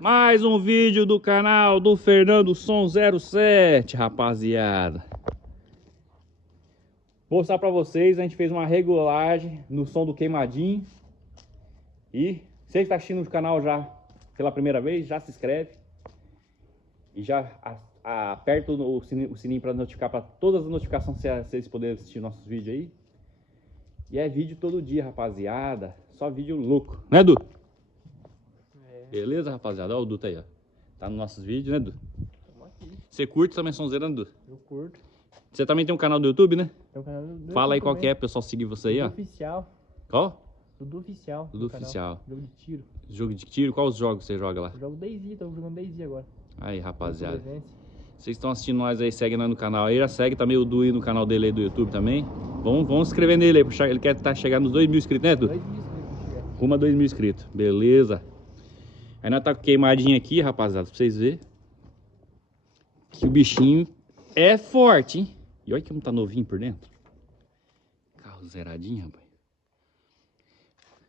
Mais um vídeo do canal do Fernando Som 07, rapaziada. Vou mostrar pra vocês, a gente fez uma regulagem no som do queimadinho. E você que está assistindo o canal já pela primeira vez, já se inscreve. E já aperta o sininho para notificar, para todas as notificações, pra vocês poderem assistir nossos vídeos aí. E é vídeo todo dia, rapaziada. Só vídeo louco, né, Edu? Beleza, rapaziada? Olha o Duta aí, ó. Tá nos nossos vídeos, né, Edu? Você curte também sonzeira, né, Edu? Eu curto. Você também tem um canal do YouTube, né? Tem um canal do YouTube. Fala aí qual que é, pessoal, seguir você aí, ó. Dudu Oficial. Qual? Dudu Oficial. Dudu Oficial. Jogo de tiro. Jogo de tiro, quais os jogos você joga lá? Eu jogo DayZ, tô jogando DayZ agora. Aí, rapaziada. Presente. Vocês estão assistindo nós aí, segue nós no canal aí. Já segue também o Du aí no canal dele aí do YouTube também. Vamos se inscrever nele aí, ele quer chegar nos 2.000 inscritos, né, Edu? 2 mil inscritos chegar. Rumo a 2.000 inscritos, beleza. Aí nós tá com queimadinho aqui, rapaziada, pra vocês verem que o bichinho é forte, hein? E olha como tá novinho por dentro. Carro zeradinho, rapaz.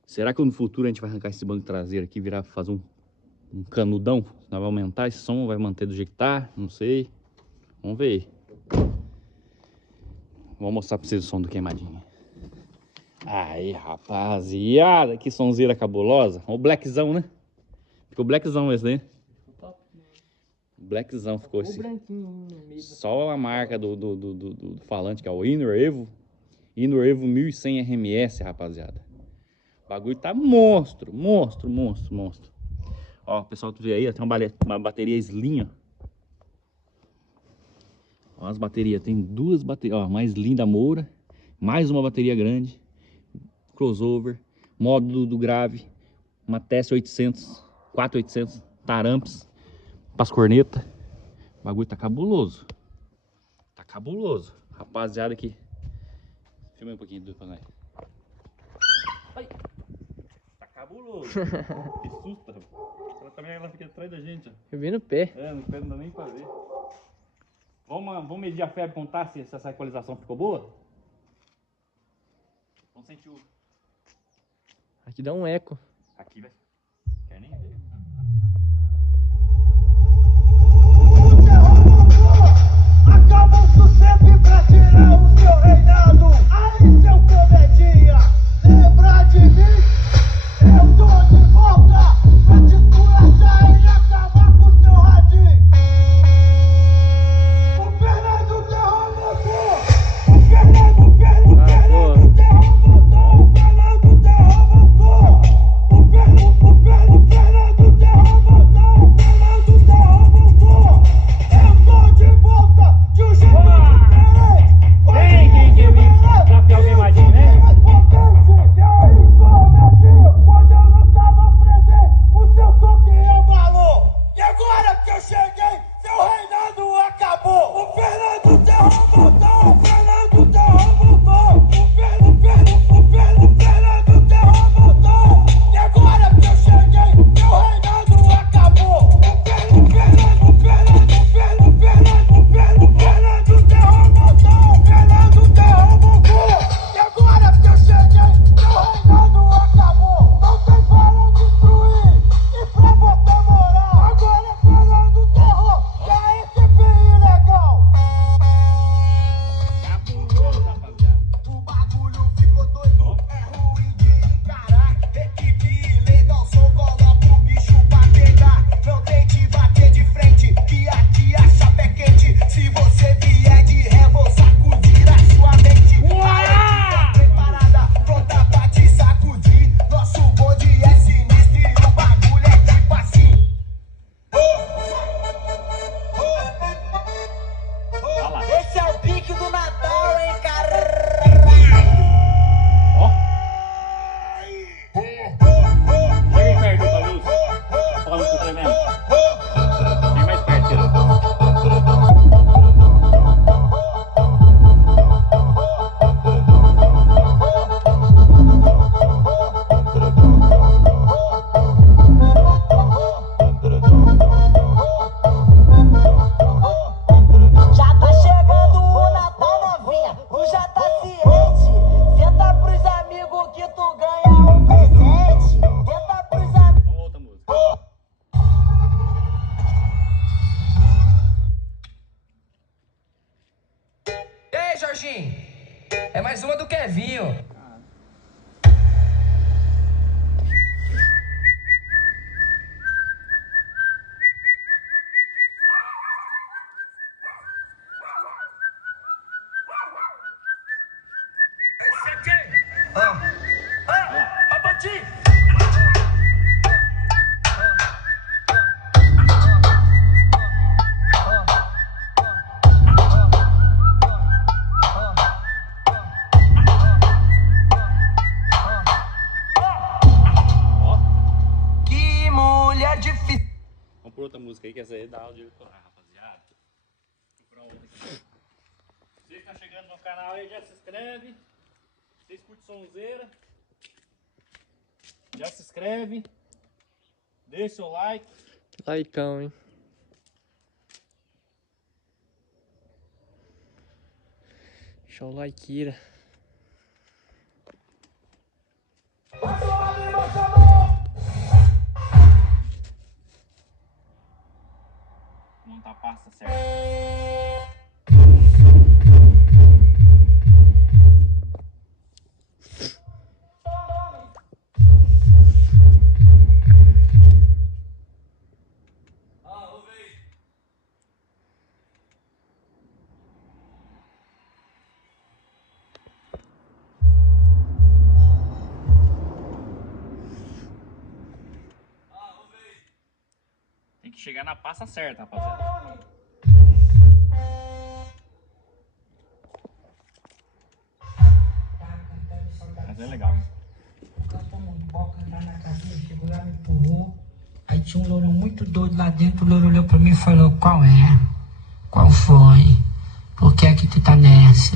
Será que no futuro a gente vai arrancar esse banco traseiro aqui e virar fazer um canudão? Nós vamos aumentar esse som, vai manter do jeito que tá? Não sei. Vamos ver. Vou mostrar pra vocês o som do queimadinho. Aí, rapaziada, que sonzeira cabulosa. O blackzão, né? Ficou blackzão esse daí. Blackzão ficou esse. Branquinho no meio. Só a marca do falante, que é o Inner Evo. Inner Evo 1100 RMS, rapaziada. O bagulho tá monstro. Ó, o pessoal, tu vê aí, ó, tem uma bateria Slim, ó. Ó as baterias, tem duas baterias, ó, mais linda Moura. Mais uma bateria grande. Crossover. Módulo do grave. Uma TS800. 4800 taramps pras corneta. O bagulho tá cabuloso. Tá cabuloso. Rapaziada aqui. Filma aí um pouquinho do panel. Ai. Tá cabuloso. Que susto, rapaz. Ela também ela fica atrás da gente, ó. Eu vi no pé. É, no pé não dá nem pra ver. Vamos medir a febre e contar se essa equalização ficou boa? Vamos sentir o... Aqui dá um eco. Aqui vai... Quer nem ver. Acabou sempre pra tirar o seu reinado. Aí, seu comedinha, lembra de mim? Eu tô de volta pra te esculachar e acabar com o seu radinho. O Fernando derrotou. O Fernando derrotou. O Fernando derrotou. O Fernando Mais uma do Kevinho. Que mulher difícil. Vamos por outra música aí, que essa aí dá áudio autoral, rapaziada. Vou procurar outra aqui. Você que tá chegando no canal aí, já se inscreve. Vocês curtem sonzeira, já se inscreve. Deixa seu like. Likeão, hein? Deixa o likeira. Montar a pasta certa. Tem que chegar na pasta certa, rapaziada. Mas é legal. Cantou muito bom, cantar na cadeia, chegou lá, me empurrou. Aí tinha um louro muito doido lá dentro, o louro olhou pra mim e falou, qual é? Qual foi? Por que é que tu tá nessa?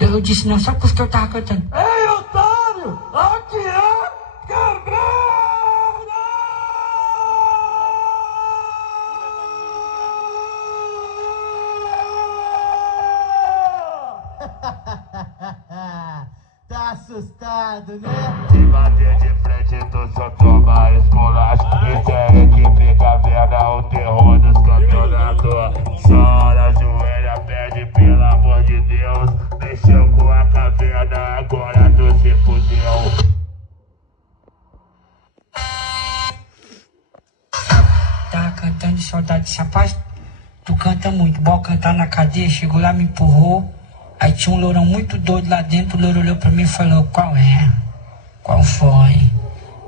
Eu disse, não, só porque eu tava cantando. Ei, otário! Aqui é caverna! Tá assustado, né? Se bater de frente, tu só toma esculacho. Isso é equipe caverna, o terror dos campeonatos. Chora, ajoelha, pede pelo amor de Deus. Mexeu com a caverna, agora tu se fudeu. Tá cantando saudade desse rapaz. Tu canta muito bom, cantar na cadeia, chegou lá, me empurrou. Aí tinha um lourão muito doido lá dentro, o louro olhou pra mim e falou, qual é? Qual foi?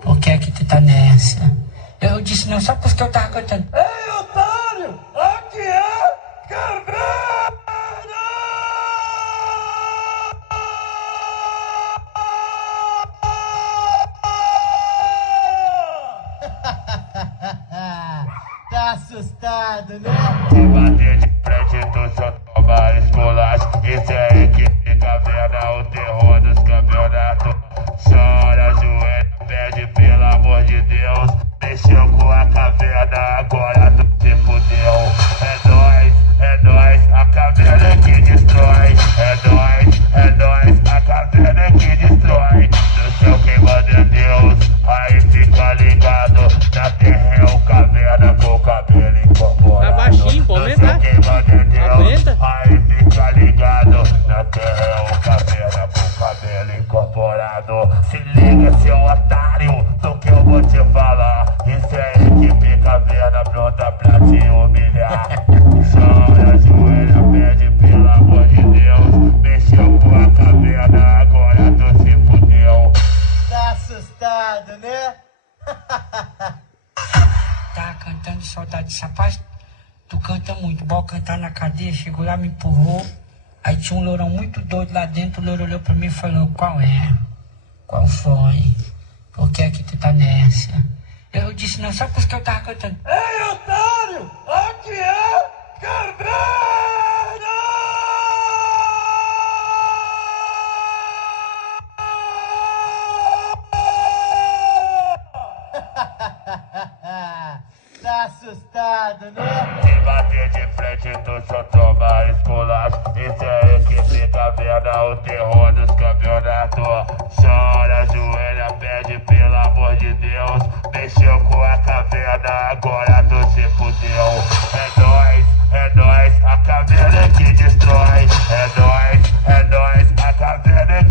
Por que é que tu tá nessa? Eu disse, não, só porque eu tava cantando. Ei, otário! Aqui é caverna! Tá assustado, né? Se bater de frente, tu só toma esculacho. Isso é equipe caverna, o terror dos campeonatos. Chora, ajoelha, pede pelo amor de Deus. Mexeu com a caverna, agora tu se fudeu. É nóis, a caverna que destrói. É nóis, a caverna que destrói. No céu quem manda é Deus, aí fica ligado. Na terra é o caverna com o cabelo incorporado. Tá baixinho, pô, No céu quem manda é Deus, Aumenta. aí fica ligado. Na terra é o caverna com o cabelo incorporado. Se liga, seu otário, do que eu vou te falar. Isso é equipe caverna pronta pra te humilhar. Chora, ajoelha, pede pelo amor de Deus. Mexeu com a caverna, agora tu se fudeu. Tá assustado, né? Tá cantando saudade desse rapaz. Tu canta muito bom, cantar na cadeia, chegou lá, me empurrou. Aí tinha um lourão muito doido lá dentro, o louro olhou pra mim e falou, qual é? Qual foi? Por que é que tu tá nessa? Eu disse, não, só porque eu tava cantando. Ei, otário! Aqui é caverna! Tá assustado, né? Se bater de frente, tu só toma esculacho. Isso é equipe caverna, o terror dos campeonatos. Chora, ajoelha, pede pelo amor de Deus. Mexeu com a caverna, agora tu se fudeu. É nóis, a caverna que destrói. É nóis, a caverna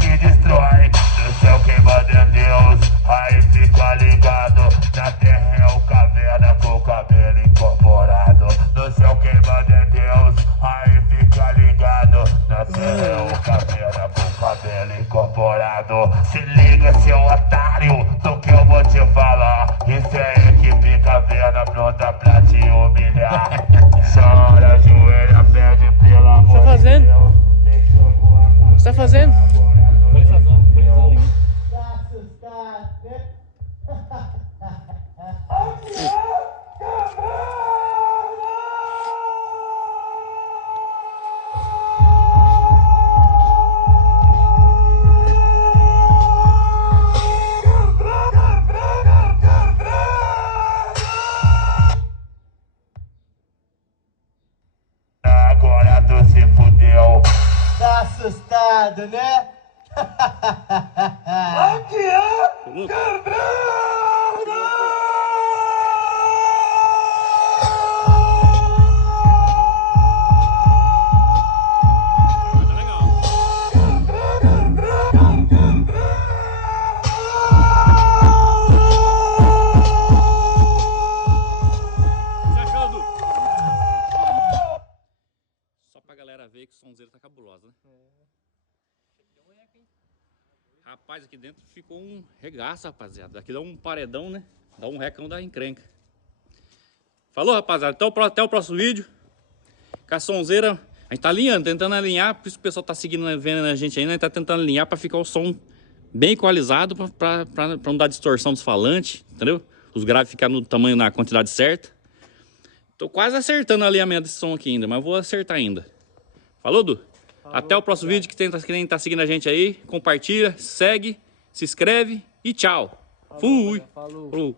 caverna pronta pra te humilhar. Chora, ajoelha, pede pelo amor. O que tá fazendo? de Deus. O que você tá fazendo? Tá assustado, né? Agora tu se fudeu. Tá assustado, né? Aqui é caverna! Só pra galera ver que o sonzeiro tá cabuloso, né? Rapaz, aqui dentro ficou um regaço, rapaziada. Aqui dá um paredão, né? Dá um recão da encrenca. Falou, rapaziada. Até o próximo vídeo. Com a sonzeira, a gente tá alinhando, tentando alinhar. Por isso que o pessoal tá seguindo, vendo a gente aí, né? A gente tá tentando alinhar pra ficar o som bem equalizado, pra não dar distorção dos falantes, entendeu? Os graves ficar no tamanho, na quantidade certa. Tô quase acertando o alinhamento desse som aqui ainda, mas vou acertar ainda. Falou, Du? Até o próximo vídeo. Quem tá seguindo a gente aí, compartilha, segue, se inscreve e tchau. Fui! Falou. Falou.